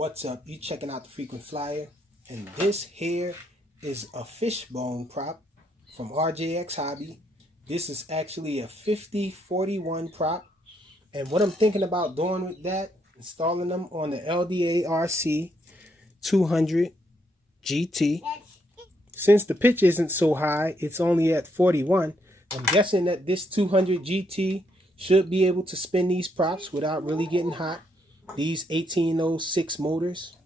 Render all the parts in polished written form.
What's up? You checking out the Frequent Flyer, and this here is a Fishbone prop from RJXhobby. This is actually a 5041 prop, and what I'm thinking about doing with that, installing them on the LDARC 200 GT. Since the pitch isn't so high, it's only at 41. I'm guessing that this 200 GT should be able to spin these props without really getting hot. These 1806 motors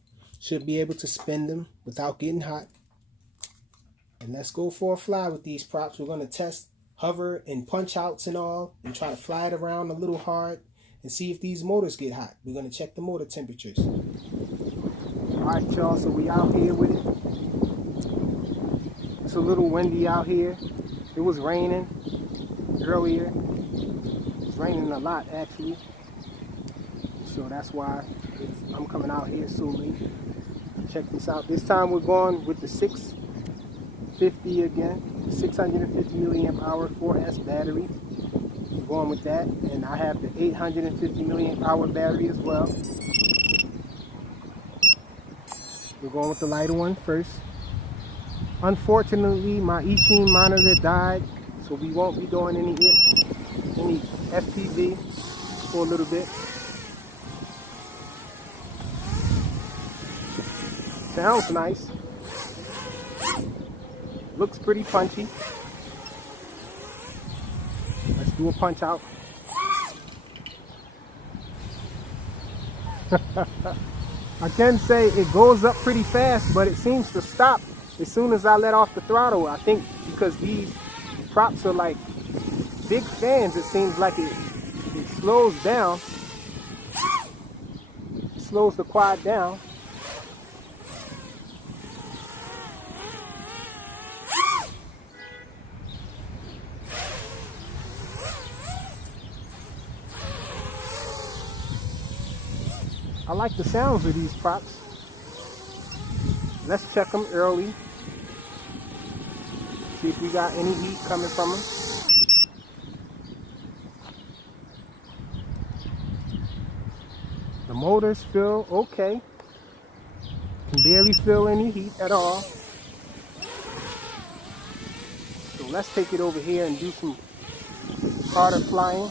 should be able to spin them without getting hot. And let's go for a fly with these props. We're going to test hover and punch outs and all, and try to fly it around a little hard and see if these motors get hot. We're going to check the motor temperatures. Alright y'all, so we out here with it. It's a little windy out here. It was raining earlier. It's raining a lot actually. So that's why I'm coming out here so late. Check this out. This time we're going with the 650 again. 650 milliamp hour 4S battery. We're going with that. And I have the 850 milliamp hour battery as well. We're going with the lighter one first. Unfortunately, my eSheen monitor died, so we won't be doing any FPV for a little bit. Sounds nice. Looks pretty punchy. Let's do a punch out. I can say it goes up pretty fast, but it seems to stop as soon as I let off the throttle. I think because these props are like big fans, it seems like it slows down. It slows the quad down. I like the sounds of these props. Let's check them early. See if we got any heat coming from them. The motors feel okay. Can barely feel any heat at all. So let's take it over here and do some harder flying.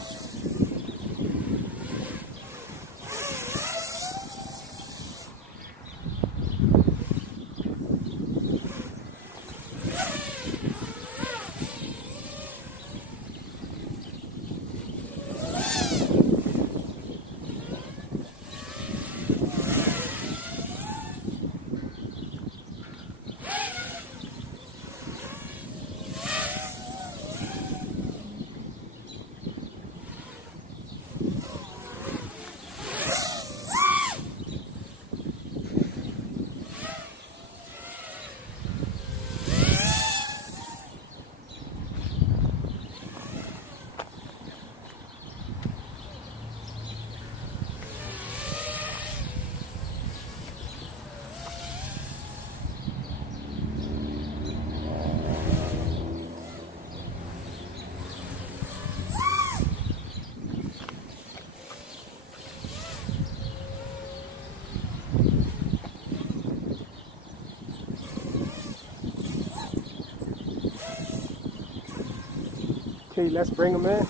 Okay, let's bring them in.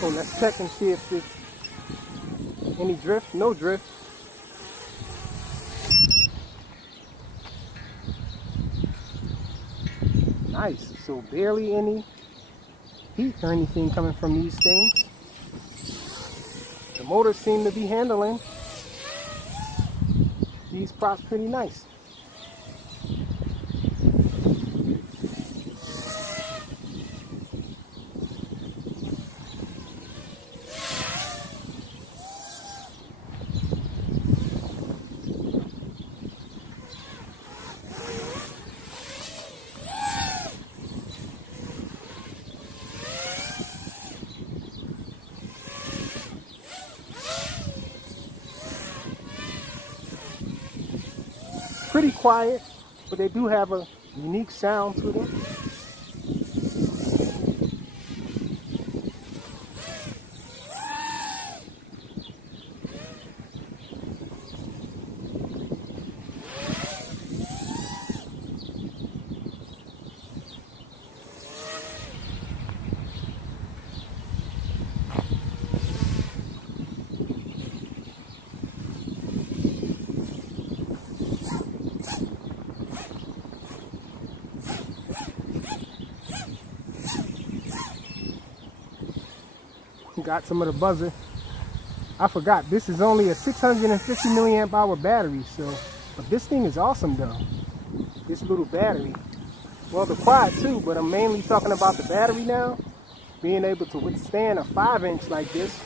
So let's check and see if there's any drift. No drift. Nice. So barely any heat or anything coming from these things. The motors seem to be handling these props pretty nice. Pretty quiet, but they do have a unique sound to them. got some of the buzzer. I forgot, this is only a 650 milliamp hour battery, so, but this thing is awesome though. This little battery. Well, the quad too, but I'm mainly talking about the battery now. Being able to withstand a 5-inch like this.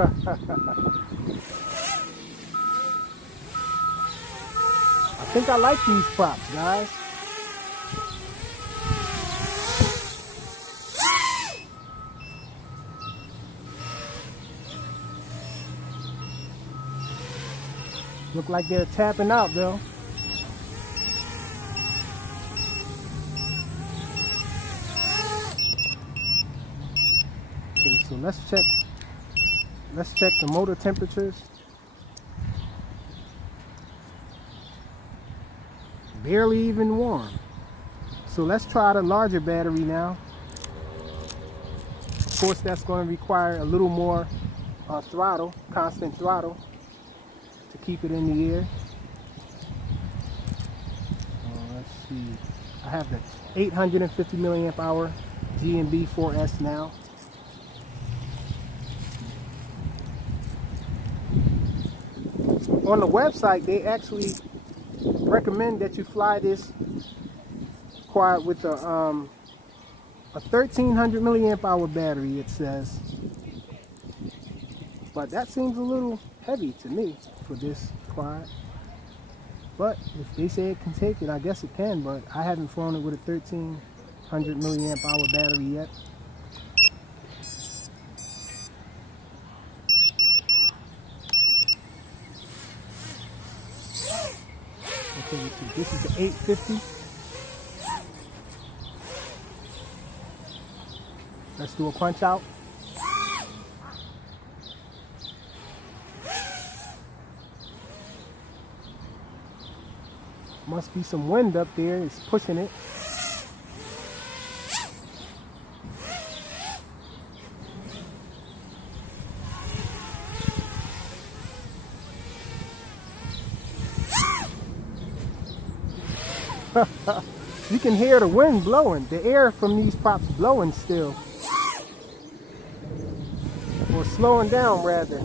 I think I like these props, guys. Look like they're tapping out though. Okay, so let's check the motor temperatures. Barely even warm. So let's try the larger battery now. Of course, that's going to require a little more throttle, constant throttle, to keep it in the air. Let's see. I have the 850 milliamp hour G&B 4S now. On the website, they actually recommend that you fly this quad with a 1300 milliamp hour battery, it says. But that seems a little heavy to me for this quad. But if they say it can take it, I guess it can, but I haven't flown it with a 1300 milliamp hour battery yet. Okay, let's see. This is the 850. Let's do a punch out. Must be some wind up there. It's pushing it. You can hear the wind blowing, the air from these props blowing still. Or slowing down rather.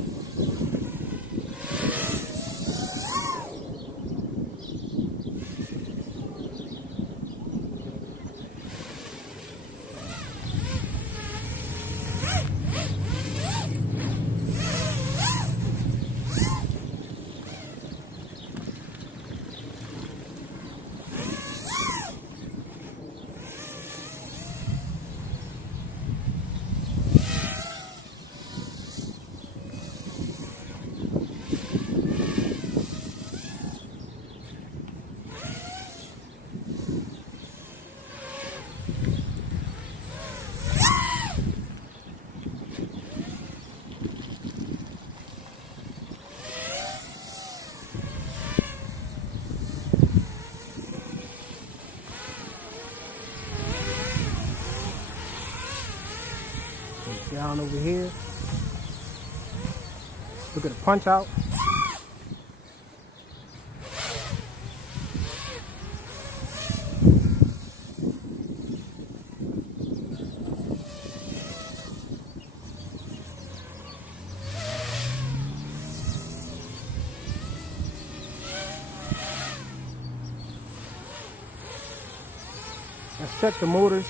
Down over here. Look at the punch out. Let's check the motors.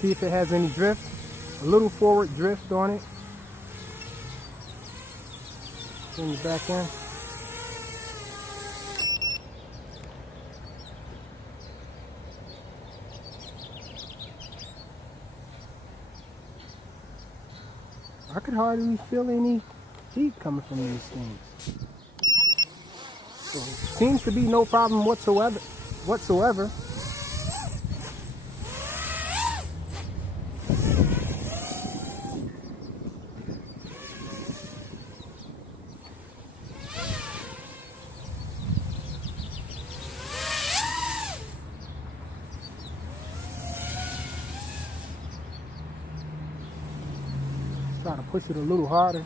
See if it has any drift. A little forward drift on it. Bring it back in. I could hardly feel any heat coming from these things. So seems to be no problem whatsoever. Try to push it a little harder.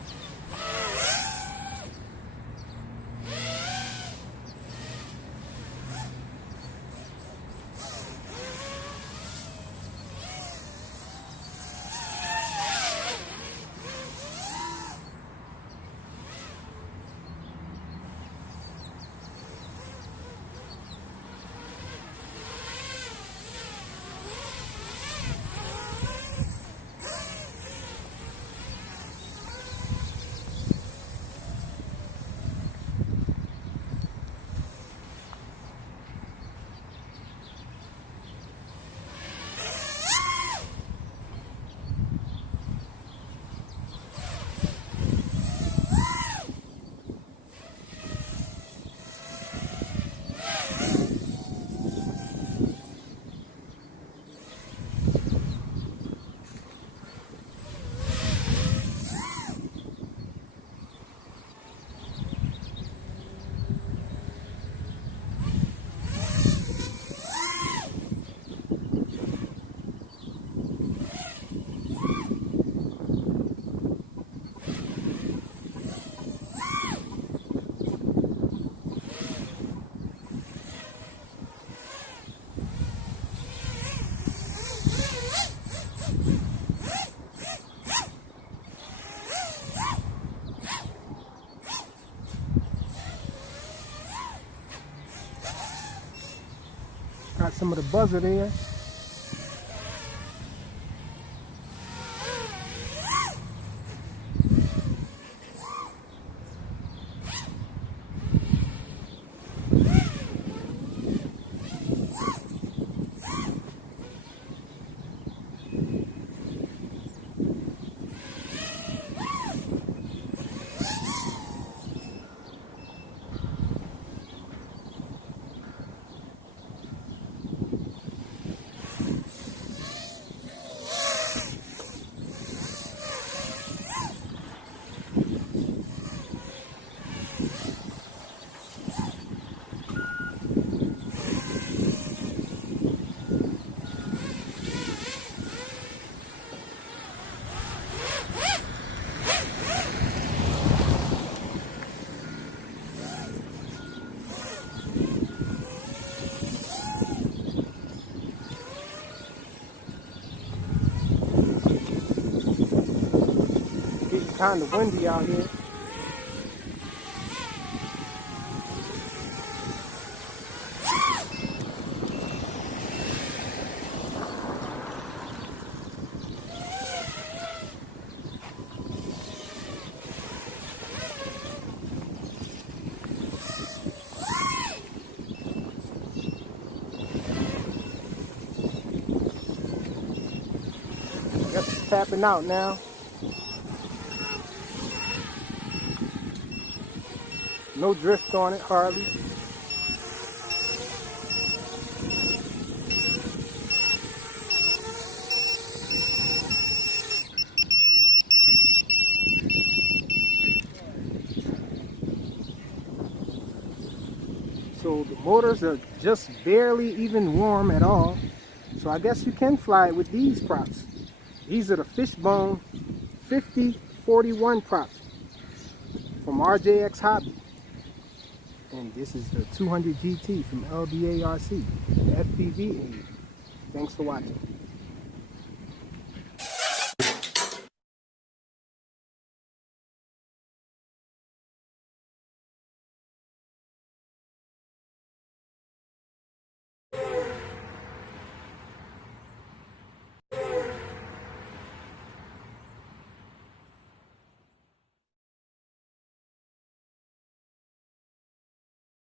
Got some of the buzzer there. Kind of windy out here. Guess it's tapping out now. No drift on it, hardly. So the motors are just barely even warm at all. So I guess you can fly it with these props. These are the Fishbone 5041 props from RJXhobby. And this is the 200 GT from LDARC, the FPV aid. Thanks for watching.